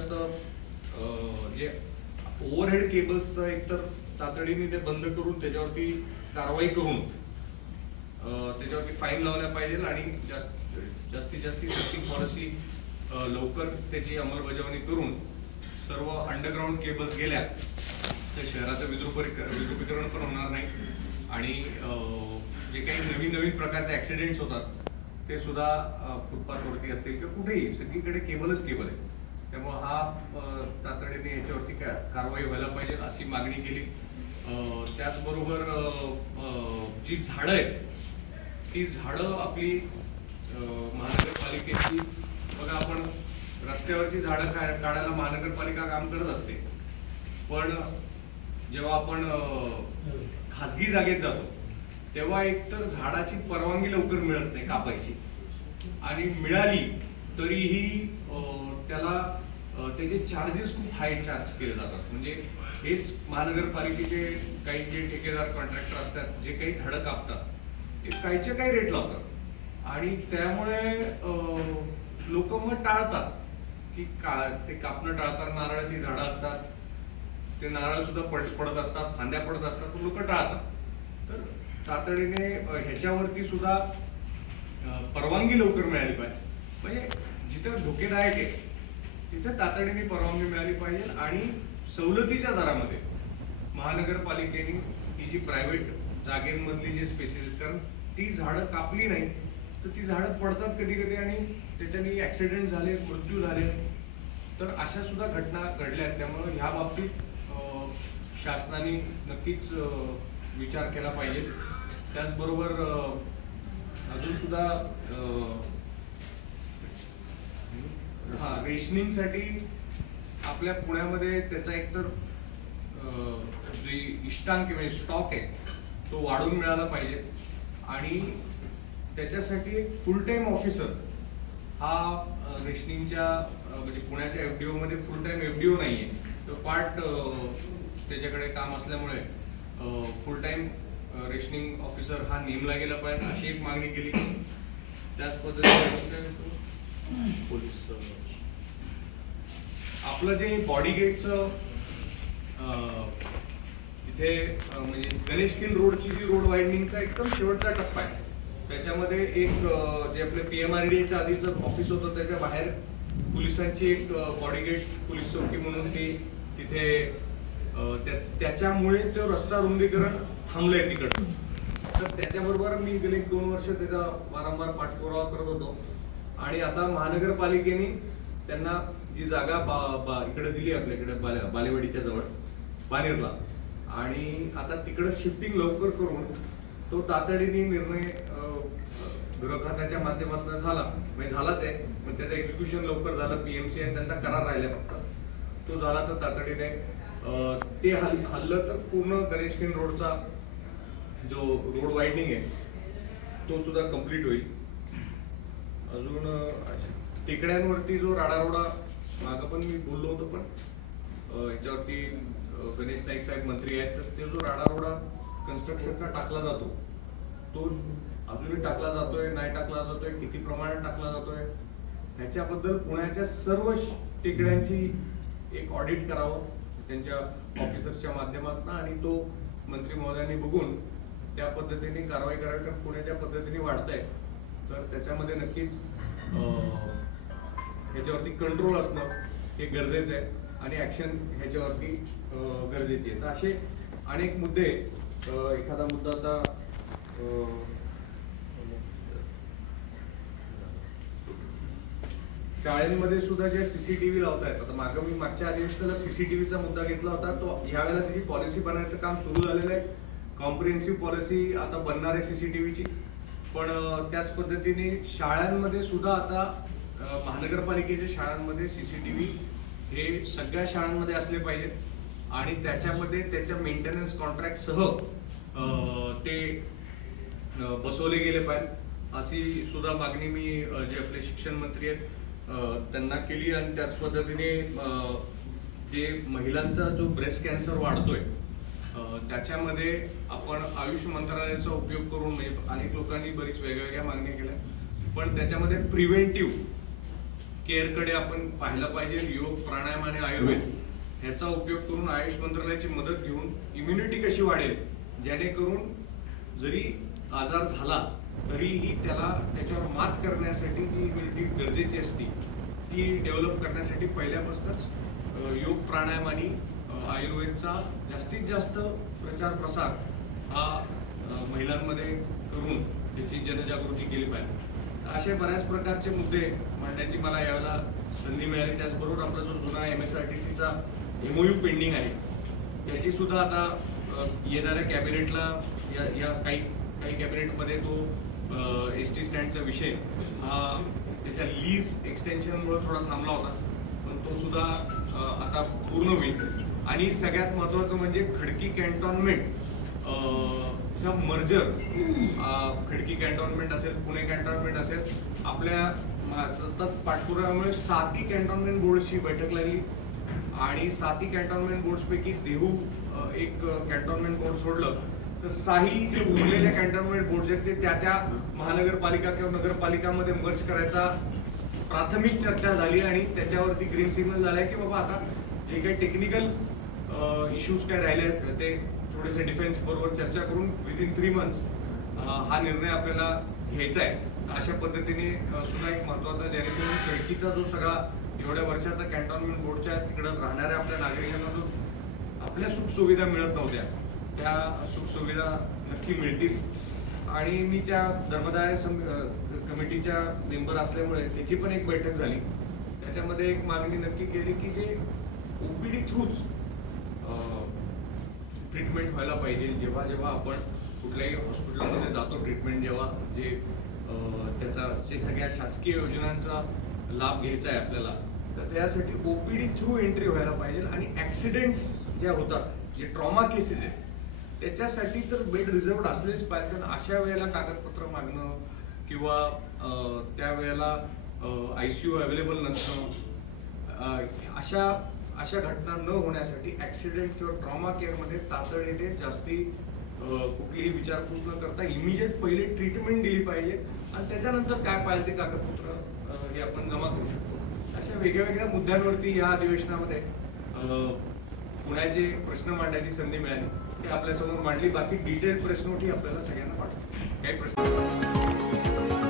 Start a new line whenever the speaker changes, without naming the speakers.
जास्त अं, जे ओव्हरहेड केबल्सचं एकतर तातडीने ते बंद करून त्याच्यावरती कारवाई करून त्याच्यावरती फाईन लावल्या पाहिजे आणि जास्त जास्तीत जास्त ती पॉलिसी लवकर त्याची अंमलबजावणी करून सर्व अंडरग्राऊंड केबल्स गेल्या तर शहराचं विद्रुपरी विद्रुपीकरण पण होणार नाही. आणि जे काही नवीन नवीन प्रकारचे ऍक्सिडेंट्स होतात ते सुद्धा फुटपाथवरती असतील किंवा कुठेही सगळीकडे केबलच केबल आहे त्यामुळं हा तातडीने याच्यावरती का कारवाई व्हायला पाहिजे अशी मागणी केली. त्याचबरोबर जी झाडं आहेत ती झाडं आपली महानगरपालिकेची बघा आपण रस्त्यावरची झाडं का- काढायला महानगरपालिका काम करत असते. पण जेव्हा आपण खाजगी जागेत जातो तेव्हा एकतर झाडाची परवानगी लवकर मिळत नाही कापायची. आणि मिळाली तरीही त्याला त्याचे चार्जेस खूप हाय चार्ज केले जातात. म्हणजे हेच महानगरपालिकेचे काही जे ठेकेदार कॉन्ट्रॅक्टर असतात जे काही झाडं कापतात ते काहीचे काही रेट लावतात. आणि त्यामुळे लोक मग टाळतात की का ते कापणं टाळतात नारळाची झाडं असतात ते नारळ सुद्धा पड पडत असतात फांद्या पडत असतात लोक टाळतात. तर तातडीने ह्याच्यावरती सुद्धा परवानगी लवकर मिळाली पाहिजे. म्हणजे जिथं धोकेदायक आहे तिथे तातडीने परवानगी मिळाली पाहिजे आणि सवलतीच्या दरामध्ये महानगरपालिकेने ही जी प्रायव्हेट जागेंमधली जे स्पेसेस कारण ती झाडं कापली नाही. तर ती झाडं पडतात कधी कधी आणि त्याच्याने ऍक्सिडेंट झाले मृत्यू झाले. तर अशा सुद्धा घटना घडल्या आहेत. त्यामुळं ह्या बाबतीत शासनाने नक्कीच विचार केला पाहिजे. त्याचबरोबर अजूनसुद्धा अजून सुद्धा रेशनिंगसाठी आपल्या पुण्यामध्ये त्याचा एकतर तर जे इष्टांक म्हणजे स्टॉक आहे तो वाढून मिळाला पाहिजे. आणि त्याच्यासाठी एक फुल टाईम ऑफिसर हा रेशनिंगच्या म्हणजे पुण्याच्या एफडीओ मध्ये फुल टाइम एफडीओ नाहीये. तो पार्ट त्याच्याकडे काम असल्यामुळे फुल टाईम रेशनिंग ऑफिसर हा नेमला गेला पाहिजे अशी एक मागणी केली. त्याच पद्धतीने पोलीस आपलं जे बॉडी गेटचं तिथे म्हणजे गणेश किल रोडची जी रोड वाइंडिंगचा एकदम शेवटचा टप्पा आहे. त्याच्यामध्ये एक जे आपले पी एम आर डी आधीचं ऑफिस होतं त्याच्या बाहेर पोलिसांची एक बॉडी गेट पोलीस चौकी म्हणून ती तिथे त्या- त्याच्यामुळे तो रस्ता रुंदीकरण थांबलंय तिकडचं. तर त्याच्याबरोबर मी गेले दोन वर्ष त्याचा वारंवार पाठपुरावा करत होतो. आणि आता महानगरपालिकेने त्यांना जी जागा बा- बा- इकडे दिली आपल्याकडे बाले- बालेवाडीच्या जवळ बानेरला. आणि आता तिकडं शिफ्टिंग लवकर करून तो तातडीने निर्णय अं, गृह खात्याच्या माध्यमातून झाला. म्हणजे झालाच आहे पण त्याचं एक्झिक्युशन लवकर झालं पीएमसी आणि त्यांचा करार राहिला फक्त. तो झाला तर तातडीने ते हल हल्लं तर पूर्ण गणेशकिन रोडचा जो रोड वाइडिंग आहे तो सुद्धा कंप्लीट होईल. अजून टेकड्यांवरती जो राडारोडा मागं पण मी बोललो होतो पण याच्यावरती गणेश नाईक साहेब मंत्री आहेत तर ते जो राडारोडा कन्स्ट्रक्शनचा टाकला जातो तो अजूनही टाकला जातोय नाही टाकला जातोय किती प्रमाणात टाकला जातोय ह्याच्याबद्दल पुण्याच्या सर्व टेकड्यांची एक ऑडिट करावं त्यांच्या ऑफिसर्सच्या माध्यमातून आणि तो मंत्री महोदयांनी बघून त्या पद्धतीने कारवाई करावी कारण पुणे ज्या पद्धतीने वाढत आहे तर त्याच्यामध्ये नक्कीच ह्याच्यावरती कंट्रोल असणं हे गरजेचं आहे आणि ऍक्शन ह्याच्यावरती गरजेचे गरजेची आहे. तर असे अनेक मुद्दे एखादा मुद्दा आता शाळेमध्ये सुद्धा जे सीसीटीव्ही आहेत आता मागं मी मागच्या अधिवेशनाला सीसीटीव्हीचा मुद्दा घेतला होता तो ह्यावेळेला त्याची पॉलिसी बनवायचं काम सुरू झालेलं आहे. कॉम्प्रिहेन्सिव्ह पॉलिसी आता बनणार आहे सीसीटीव्हीची पण त्याच पद्धतीने शाळांमध्ये सुद्धा आता महानगरपालिकेच्या शाळांमध्ये सी सी टी व्ही हे सगळ्या शाळांमध्ये असले पाहिजेत आणि त्याच्यामध्ये त्याच्या मेंटेनन्स कॉन्ट्रॅक्ट सह ते बसवले गेले पाहिजे. अशी सुद्धा मागणी मी जे आपले शिक्षण मंत्री आहेत त्यांना केली आणि त्याच पद्धतीने जे महिलांचा जो ब्रेस्ट कॅन्सर वाढतोय त्याच्यामध्ये आपण आयुष मंत्रालयाचा उपयोग करून म्हणजे अनेक लोकांनी बरीच वेगवेगळ्या मागण्या केल्या. पण त्याच्यामध्ये प्रिव्हेंटिव्ह केअरकडे आपण पाहायला पाहिजे योग प्राणायाम आणि आयुर्वेद ह्याचा उपयोग करून आयुष मंत्रालयाची मदत घेऊन इम्युनिटी कशी वाढेल जेणेकरून जरी आजार झाला तरीही त्याला त्याच्यावर मात करण्यासाठी जी इम्युनिटी गरजेची असती ती डेव्हलप करण्यासाठी पहिल्यापासूनच योग प्राणायाम आणि आयुर्वेदचा जास्तीत जास्त प्रचार प्रसार हा महिलांमध्ये करून त्याची जनजागृती केली पाहिजे. असे बऱ्याच प्रकारचे मुद्दे मांडण्याची मला यावेळेला संधी मिळाली. त्याचबरोबर आपला जो जुना एम एस आर टी सीचा एमओयू पेंडिंग आहे त्याची सुद्धा आता येणाऱ्या कॅबिनेटला या या काही काही कॅबिनेटमध्ये तो एस टी स्टँडचा विषय हा त्याच्या लीज एक्सटेन्शनमुळे थोडा थांबला होता. पण तो सुद्धा आता पूर्ण होईल. आणि सगळ्यात महत्त्वाचं म्हणजे खडकी कॅन्टॉनमेंट चा मर्जर खिडकी कॅन्टॉनमेंट असेल पुणे कॅन्टॉनमेंट असेल आपल्या सतत पाठपुरामुळे साती कॅन्टॉनमेंट बोर्डची बैठक लागली. आणि साती कॅन्टॉनमेंट बोर्डपैकी देहू एक कॅन्टॉनमेंट बोर्ड सोडलं. तर साही जे उरलेल्या कॅन्टॉनमेंट बोर्ड आहेत ते त्या त्या महानगरपालिका किंवा नगरपालिकामध्ये मर्ज करायचा प्राथमिक चर्चा झाली आणि त्याच्यावरती ग्रीन सिग्नल झालाय की बाबा आता जे काही टेक्निकल इश्यूज काय राहिले ते थोडेसे डिफेन्स बरोबर चर्चा करून विदिन थ्री मंथ्स हा निर्णय आपल्याला घ्यायचा आहे. अशा पद्धतीने सुद्धा एक महत्त्वाचा जेणेकरून खडकीचा जो सगळा एवढ्या वर्षाचा कॅन्टॉनमेंट बोर्डच्या तिकडं राहणाऱ्या आपल्या नागरिकांना जो आपल्या सुखसुविधा मिळत नव्हत्या त्या सुखसुविधा नक्की मिळतील. आणि मी त्या धर्मदाय सम- कमिटीच्या मेंबर असल्यामुळे त्याची पण एक बैठक झाली. त्याच्यामध्ये एक मागणी नक्की केली की जे ओपीडी थ्रूच ट्रीटमेंट व्हायला पाहिजे. जेव्हा जेव्हा आपण कुठल्याही हॉस्पिटलमध्ये जातो ट्रीटमेंट जेव्हा जे त्याचा जे सगळ्या शासकीय योजनांचा लाभ घ्यायचा आहे आपल्याला तर त्यासाठी ओपीडी थ्रू एंट्री व्हायला पाहिजे आणि ऍक्सिडेंट्स ज्या होतात जे ट्रॉमा केसेस आहेत त्याच्यासाठी तर बेड रिझर्वड असलेच पाहिजे. कारण अशा वेळेला कागदपत्र मागणं किंवा त्या त्यावेळेला आय सी यू अवेलेबल नसणं अशा अशा घटना न होण्यासाठी ऍक्सिडेंट किंवा ट्रॉमा केअरमध्ये तातडीने जास्ती कुठलीही विचारपूस न करता इमिजिएट पहिले ट्रीटमेंट दिली पाहिजे. आणि त्याच्यानंतर काय पाहिजे ते कागदपत्र हे आपण जमा करू शकतो. अशा वेगळ्या वेगळ्या मुद्द्यांवरती या अधिवेशनामध्ये पुण्याचे प्रश्न मांडण्याची संधी मिळाली. ते आपल्यासमोर मांडली. बाकी डिटेल प्रश्नोठी आपल्याला सगळ्यांना पाठवतो काही प्रश्न